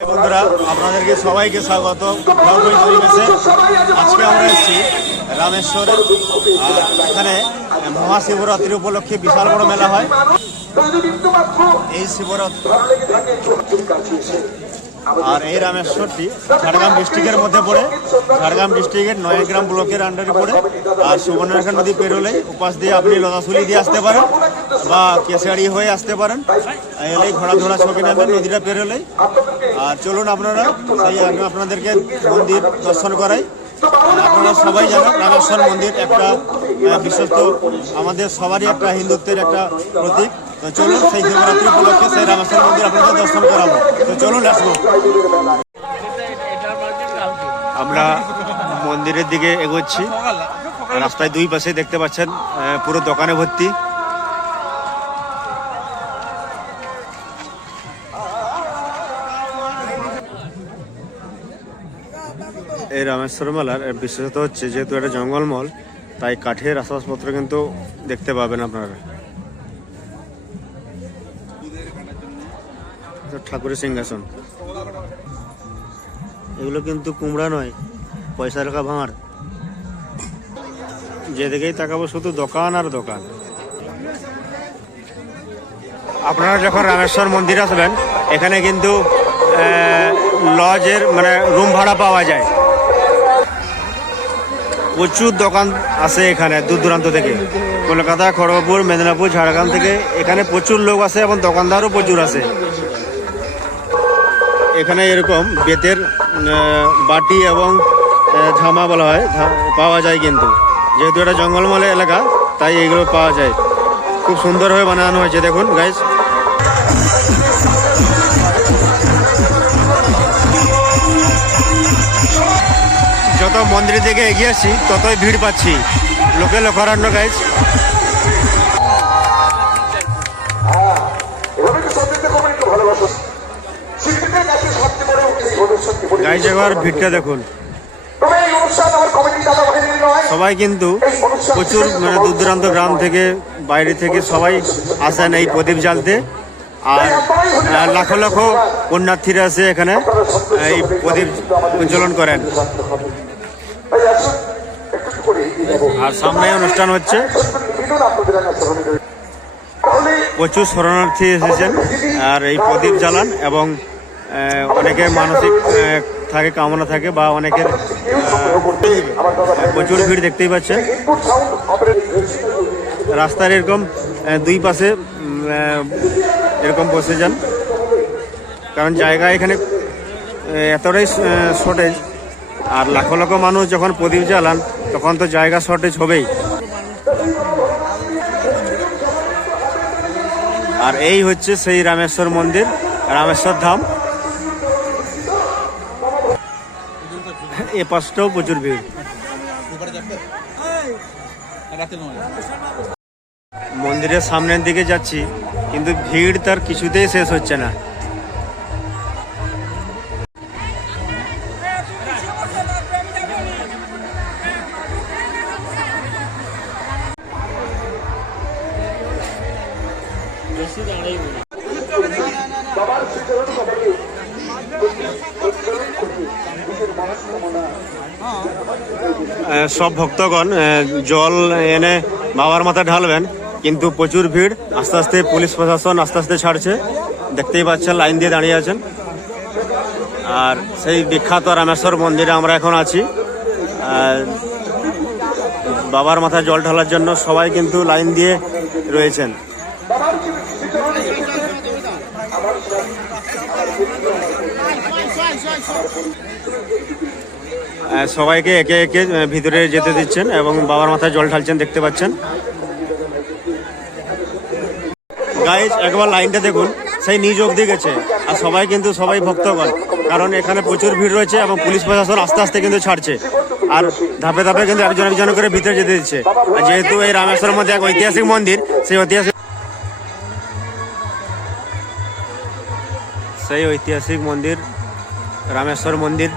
বন্ধুরা আপনাদেরকে সবাইকে স্বাগত ঘরবই পরিবেশে। আজকে আমরা এসেছি রামেশ্বরে। এখানে মহাশিবরাত্রি উপলক্ষে বিশাল বড় মেলা হয়। এই শিবরাত্রি আর এই রামেশ্বরটি ঝাড়গ্রাম ডিস্ট্রিক্টের মধ্যে পড়ে। ঝাড়গ্রাম ডিস্ট্রিক্টের নয়াগ্রাম ব্লকের আন্ডারে পড়ে। আর সুবর্ণরেখা নদী পেরোলেই উপাস দিয়ে আপনি লতাশুলি দিয়ে আসতে পারেন বা কেশিয়াড়ি হয়ে আসতে পারেন। এলেই ঘোড়া ধরা ছবি নেবেন নদীটা পেরোলেই। আর চলুন আপনারা সেই আপনাদেরকে মন্দির দর্শন করাই। আপনারা সবাই জানেন রামেশ্বর মন্দির একটা বিশ্বস্ত আমাদের সবারই একটা হিন্দুত্বের একটা প্রতীক। তো চলুন সেই শিবরাত্রি উপলক্ষে সেই রামেশ্বর মন্দির আপনাদের দর্শন করাবো। তো চলুন আসবো। আমরা মন্দিরের দিকে এগোচ্ছি। রাস্তায় দুই পাশে দেখতে পাচ্ছেন পুরো দোকানে ভর্তি। এই রামেশ্বর মেলার বিশেষত হচ্ছে যেহেতু এটা জঙ্গলমহল, তাই কাঠের আসবাবপত্র কিন্তু দেখতে পাবেন আপনারা। ঠাকুরের সিংহাসন, এগুলো কিন্তু কুমড়া নয়, পয়সা রাখা ভাঁড়। যেদিকেই তাকাবো শুধু দোকান আর দোকান। আপনারা যখন রামেশ্বর মন্দির আসবেন এখানে কিন্তু লজের মানে রুম ভাড়া পাওয়া যায়। প্রচুর দোকান আছে এখানে দূর দূরান্ত থেকে, কলকাতা, খড়গপুর, মেদিনীপুর, ঝাড়গ্রাম থেকে এখানে প্রচুর লোক আছে এবং দোকানদারও প্রচুর আছে। এখানে এরকম বেতের বাটি এবং ঝামা বলা হয় পাওয়া যায়, কিন্তু যেহেতু এটা জঙ্গলমহল এলাকা তাই এগুলো পাওয়া যায়। খুব সুন্দরভাবে বানানো হয়েছে দেখুন গাইস। যত মন্দিরের দিকে এগিয়ে আসছি ততই ভিড় পাচ্ছি, লোকে লোকারণ্য গাইস। গাইস একবার ভিড়টা দেখুন। সবাই কিন্তু প্রচুর মানে দূর দূরান্ত গ্রাম থেকে বাইরে থেকে সবাই আসেন এই প্রদীপ জ্বালতে। আর লাখো লাখো পুণ্যার্থীরা আছে এখানে এই প্রদীপ উজ্জ্বলন করেন। আর সামনে অনুষ্ঠান হচ্ছে, প্রচুর শরণার্থী এসেছেন আর এই প্রদীপ জ্বালান। এবং অনেকের মানসিক থাকে, কামনা থাকে, বা অনেকের প্রচুর ভিড় দেখতেই পাচ্ছেন। রাস্তার এরকম দুই পাশে এরকম বসে যান, কারণ জায়গা এখানে এতটাই শর্টেজ। আর লাখো লাখো মানুষ যখন প্রদীপ জ্বালান তখন তো জায়গা শর্টেজ হবেই। আর এই হচ্ছে সেই রামেশ্বর মন্দির, রামেশ্বর ধাম। এ পাশটাও প্রচুর ভিড়। মন্দিরের সামনের দিকে যাচ্ছি কিন্তু ভিড় তার কিছুতেই শেষ হচ্ছে না। সব ভক্তগণ জল এনে বাবার মাথায় ঢালবেন, কিন্তু প্রচুর ভিড়। আস্তে আস্তে পুলিশ প্রশাসন আস্তে আস্তে ছাড়ছে, দেখতেই পাচ্ছেন লাইন দিয়ে দাঁড়িয়ে আছেন। আর সেই বিখ্যাত রামেশ্বর মন্দিরে আমরা এখন আছি। বাবার মাথায় জল ঢালার জন্য সবাই কিন্তু লাইন দিয়ে রয়েছেন। সবাইকে একে একে ভিতরে যেতে দিচ্ছেন এবং বাবার মাথায় জল ঢালছেন, দেখতে পাচ্ছেন গাইজ। একবার লাইনটা দেখুন, সেই নিজ অবধি গেছে। আর সবাই কিন্তু সবাই ভক্তগণ, কারণ এখানে প্রচুর ভিড় রয়েছে এবং পুলিশ প্রশাসন আস্তে আস্তে কিন্তু ছাড়ছে। আর ধাপে ধাপে কিন্তু একজন একজন করে ভিতরে যেতে দিচ্ছে। আর যেহেতু এই রামেশ্বরের মধ্যে এক ঐতিহাসিক মন্দির, সেই ঐতিহাসিক মন্দির রামেশ্বর মন্দির।